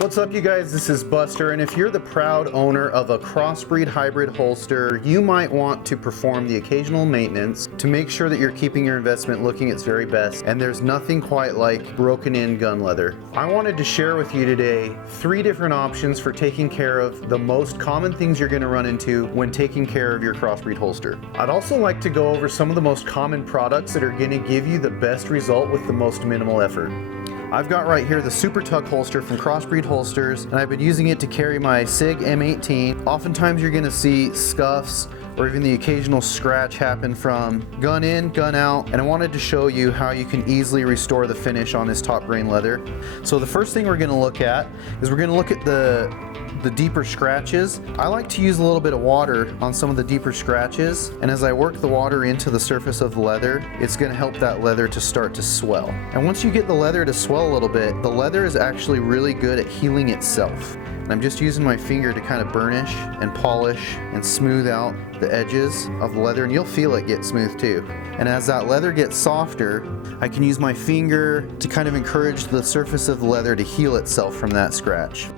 What's up, you guys? This is Buster, and if you're the proud owner of a CrossBreed hybrid holster, you might want to perform the occasional maintenance to make sure that you're keeping your investment looking its very best, and there's nothing quite like broken in gun leather. I wanted to share with you today 3 different options for taking care of the most common things you're going to run into when taking care of your CrossBreed holster. I'd also like to go over some of the most common products that are going to give you the best result with the most minimal effort. I've got right here the Super Tug holster from CrossBreed Holsters, and I've been using it to carry my SIG M18. Oftentimes you're gonna see scuffs or even the occasional scratch happen from gun in, gun out, and I wanted to show you how you can easily restore the finish on this top grain leather. So the first thing we're gonna look at is we're gonna look at the deeper scratches. I like to use a little bit of water on some of the deeper scratches, and as I work the water into the surface of the leather, it's going to help that leather to start to swell. And once you get the leather to swell a little bit, the leather is actually really good at healing itself. And I'm just using my finger to kind of burnish and polish and smooth out the edges of the leather, and you'll feel it get smooth too. And as that leather gets softer, I can use my finger to kind of encourage the surface of the leather to heal itself from that scratch.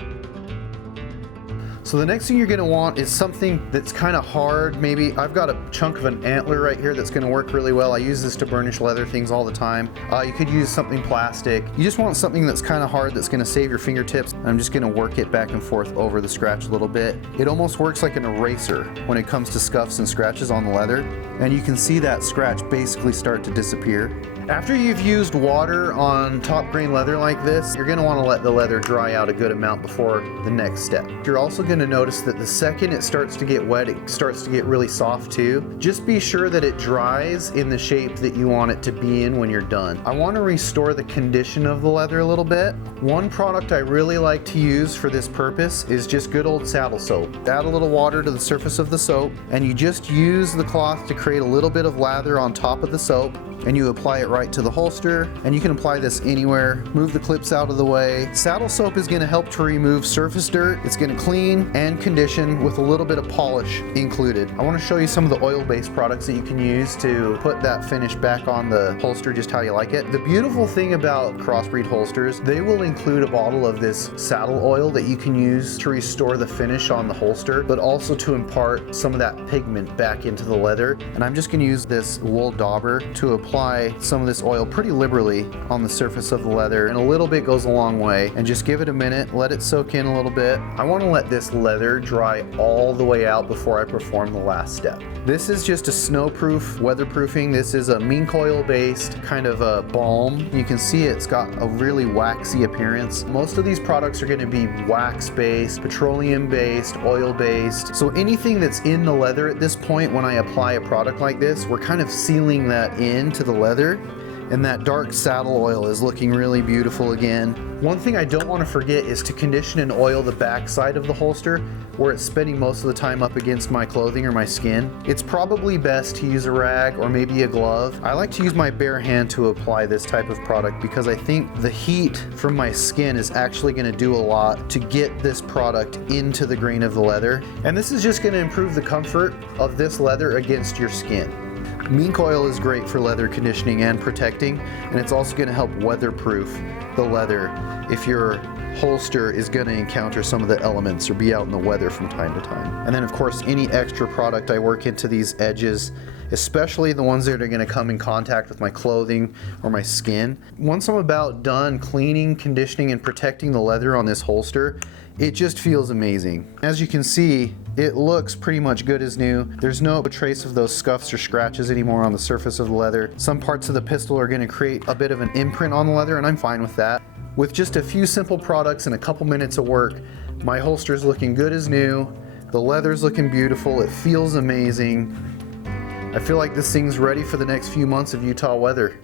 So the next thing you're going to want is something that's kind of hard. Maybe I've got a chunk of an antler right here that's going to work really well. I use this to burnish leather things all the time. You could use something plastic. You just want something that's kind of hard that's going to save your fingertips. I'm just going to work it back and forth over the scratch a little bit. It almost works like an eraser when it comes to scuffs and scratches on the leather. And you can see that scratch basically start to disappear. After you've used water on top grain leather like this, you're going to want to let the leather dry out a good amount before the next step. You're also going to notice that the second it starts to get wet, it starts to get really soft too. Just be sure that it dries in the shape that you want it to be in when you're done. I want to restore the condition of the leather a little bit. One product I really like to use for this purpose is just good old saddle soap. Add a little water to the surface of the soap, and you just use the cloth to create a little bit of lather on top of the soap, and you apply it right to the holster, and you can apply this anywhere. Move the clips out of the way. Saddle soap is going to help to remove surface dirt. It's going to clean and condition with a little bit of polish included. I want to show you some of the oil-based products that you can use to put that finish back on the holster just how you like it. The beautiful thing about CrossBreed holsters, they will include a bottle of this saddle oil that you can use to restore the finish on the holster, but also to impart some of that pigment back into the leather. And I'm just going to use this wool dauber to apply some of this oil pretty liberally on the surface of the leather, and a little bit goes a long way. And just give it a minute, let it soak in a little bit. I want to let this leather dry all the way out before I perform the last step. This is just a snowproof weatherproofing. This is a mink oil based kind of a balm. You can see it's got a really waxy appearance. Most of these products are going to be wax based, petroleum based, oil based. So anything that's in the leather at this point, when I apply a product like this, we're kind of sealing that into the leather, and that dark saddle oil is looking really beautiful again. One thing I don't want to forget is to condition and oil the back side of the holster where it's spending most of the time up against my clothing or my skin. It's probably best to use a rag or maybe a glove. I like to use my bare hand to apply this type of product because I think the heat from my skin is actually going to do a lot to get this product into the grain of the leather. And this is just going to improve the comfort of this leather against your skin. Mink oil is great for leather conditioning and protecting, and it's also going to help weatherproof the leather if your holster is going to encounter some of the elements or be out in the weather from time to time. And then of course any extra product I work into these edges, especially the ones that are going to come in contact with my clothing or my skin. Once I'm about done cleaning, conditioning, and protecting the leather on this holster, it just feels amazing. As you can see, it looks pretty much good as new. There's no trace of those scuffs or scratches anymore on the surface of the leather. Some parts of the pistol are going to create a bit of an imprint on the leather, and I'm fine with that. With just a few simple products and a couple minutes of work, my holster is looking good as new. The leather's looking beautiful. It feels amazing. I feel like this thing's ready for the next few months of Utah weather.